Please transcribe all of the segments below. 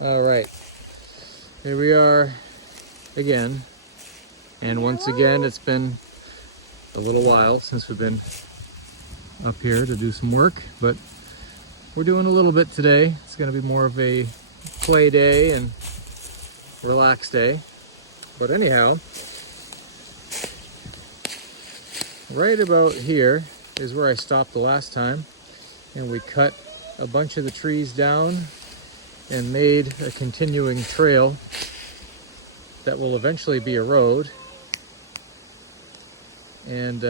All right, here we are again, and once again it's been a little while since we've been up here to do some work, but we're doing a little bit today. It's going to be more of a play day and relax day, but anyhow, right about here is where I stopped the last time, and we cut a bunch of the trees down and made a continuing trail that will eventually be a road. And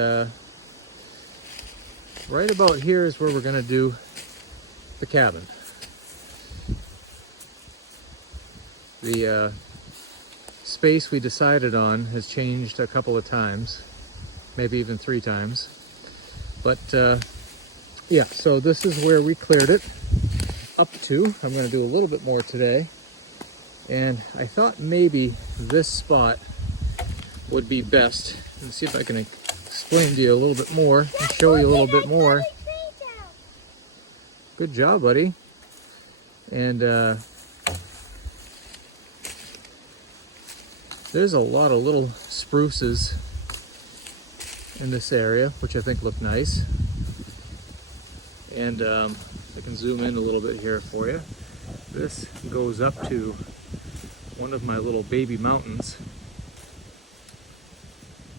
right about here is where we're going to do the cabin. The space we decided on has changed a couple of times, maybe even 3 times. But yeah, so this is where we cleared it up to. I'm going to do a little bit more today, and I thought maybe this spot would be best. Let's see if I can explain to you a little bit more and show you a little bit more. Good job, buddy. And there's a lot of little spruces in this area, which I think look nice. And I can zoom in a little bit here for you. This goes up to one of my little baby mountains.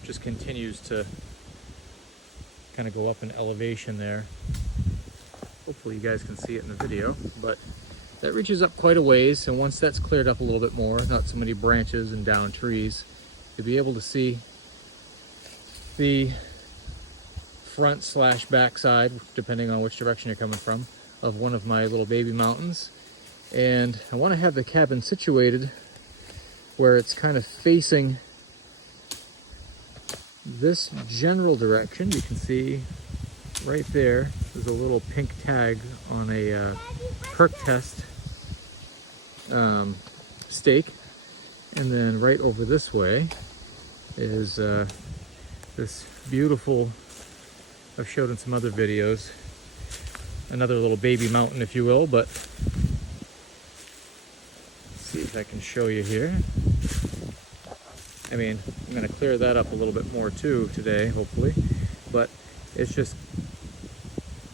Just continues to kind of go up in elevation there. Hopefully you guys can see it in the video, but that reaches up quite a ways, and once that's cleared up a little bit more, not so many branches and down trees, you'll be able to see the front slash back side, depending on which direction you're coming from, of one of my little baby mountains. And I want to have the cabin situated where it's kind of facing this general direction. You can see right there, there's a little pink tag on a perk test stake. And then right over this way is this beautiful, I've showed in some other videos, another little baby mountain, if you will, but let's see if I can show you here. I mean, I'm going to clear that up a little bit more too today, hopefully, but it's just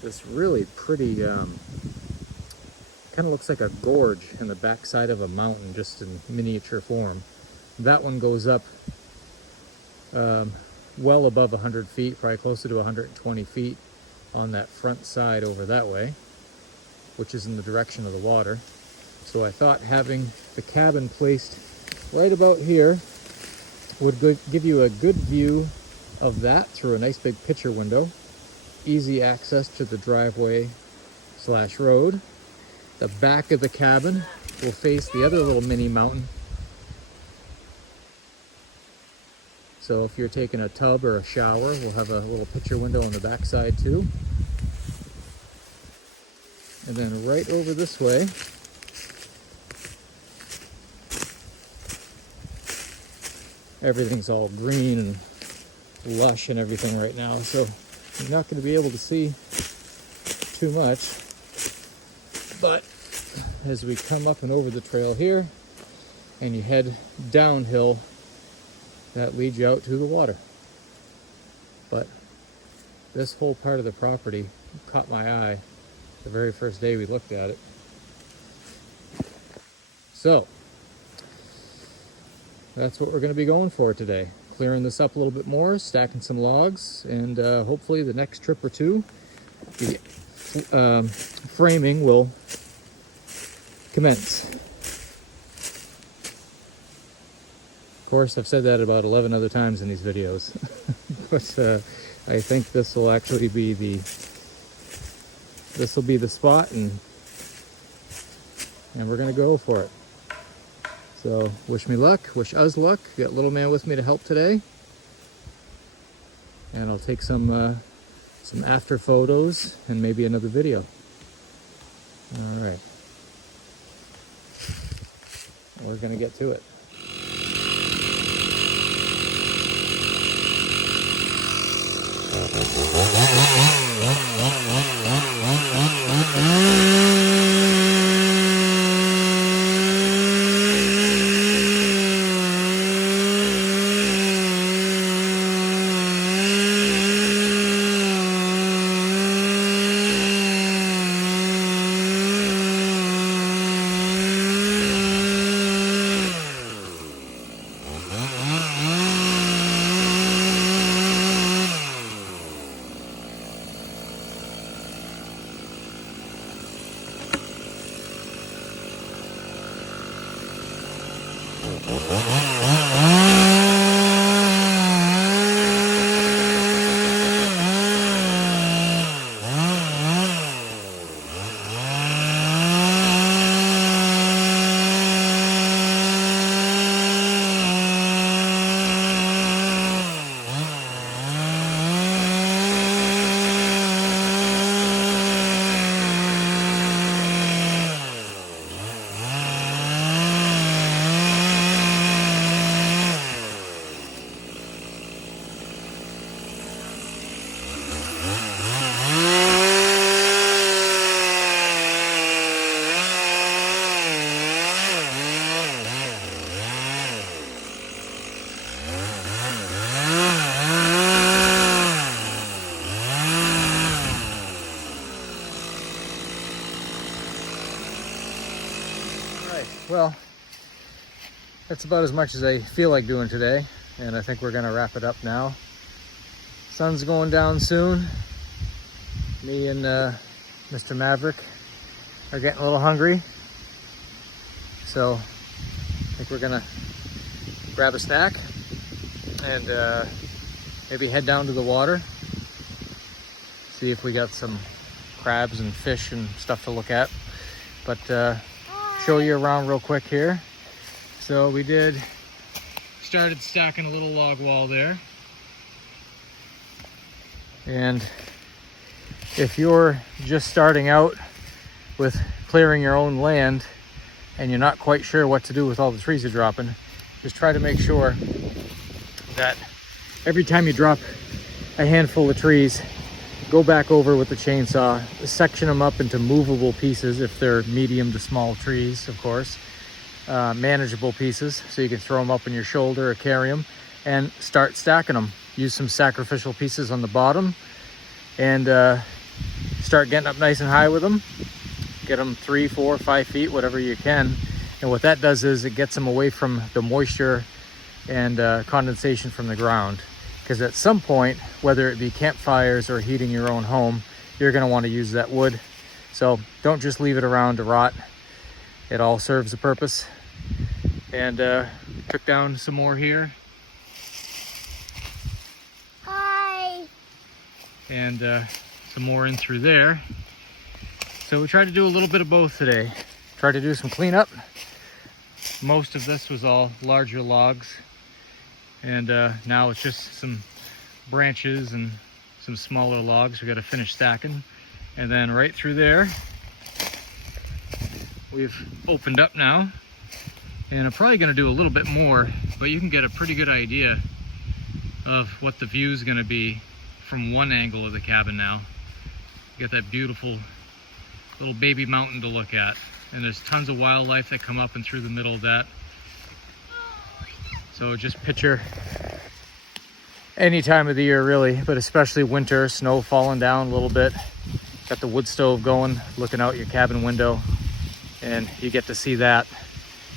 this really pretty, kind of looks like a gorge in the backside of a mountain, just in miniature form. That one goes up well above 100 feet, probably closer to 120 feet on that front side over that way, which is in the direction of the water. So I thought having the cabin placed right about here would give you a good view of that through a nice big picture window, easy access to the driveway slash road. The back of the cabin will face the other little mini mountain. So if you're taking a tub or a shower, we'll have a little picture window on the back side too. And then right over this way, everything's all green and lush and everything right now, so you're not going to be able to see too much. But as we come up and over the trail here and you head downhill, that leads you out to the water. But this whole part of the property caught my eye the very first day we looked at it. So that's what we're going to be going for today. Clearing this up a little bit more, stacking some logs, and hopefully the next trip or two, the framing will commence. Of course, I've said that about 11 other times in these videos, but I think this will actually be the spot, and we're going to go for it. So wish me luck, wish us luck. Got little man with me to help today, and I'll take some after photos and maybe another video. All right, we're gonna get to it. Well, that's about as much as I feel like doing today, and I think we're gonna wrap it up now. Sun's going down soon. Me and Mr. Maverick are getting a little hungry, so I think we're gonna grab a snack and maybe head down to the water, see if we got some crabs and fish and stuff to look at. But show you around real quick here. So we started stacking a little log wall there. And if you're just starting out with clearing your own land and you're not quite sure what to do with all the trees you're dropping, just try to make sure that every time you drop a handful of trees, go back over with the chainsaw, section them up into movable pieces if they're medium to small trees, of course. Manageable pieces so you can throw them up on your shoulder or carry them, and start stacking them. Use some sacrificial pieces on the bottom and start getting up nice and high with them. Get them 3, 4, 5 feet, whatever you can. And what that does is it gets them away from the moisture and condensation from the ground. Because at some point, whether it be campfires or heating your own home, you're going to want to use that wood. So don't just leave it around to rot. It all serves a purpose. And took down some more here. Hi. And some more in through there. So we tried to do a little bit of both today. Tried to do some cleanup. Most of this was all larger logs. And now it's just some branches and some smaller logs we got to finish stacking. And then right through there, we've opened up now. And I'm probably going to do a little bit more, but you can get a pretty good idea of what the view is going to be from one angle of the cabin now. You got that beautiful little baby mountain to look at. And there's tons of wildlife that come up and through the middle of that. So just picture any time of the year really, but especially winter, snow falling down a little bit. Got the wood stove going, looking out your cabin window, and you get to see that.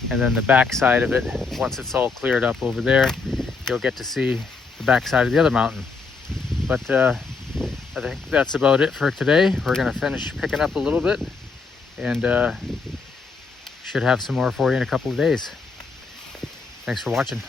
And then the back side of it, once it's all cleared up over there, you'll get to see the back side of the other mountain. But I think that's about it for today. We're gonna finish picking up a little bit and should have some more for you in a couple of days. Thanks for watching.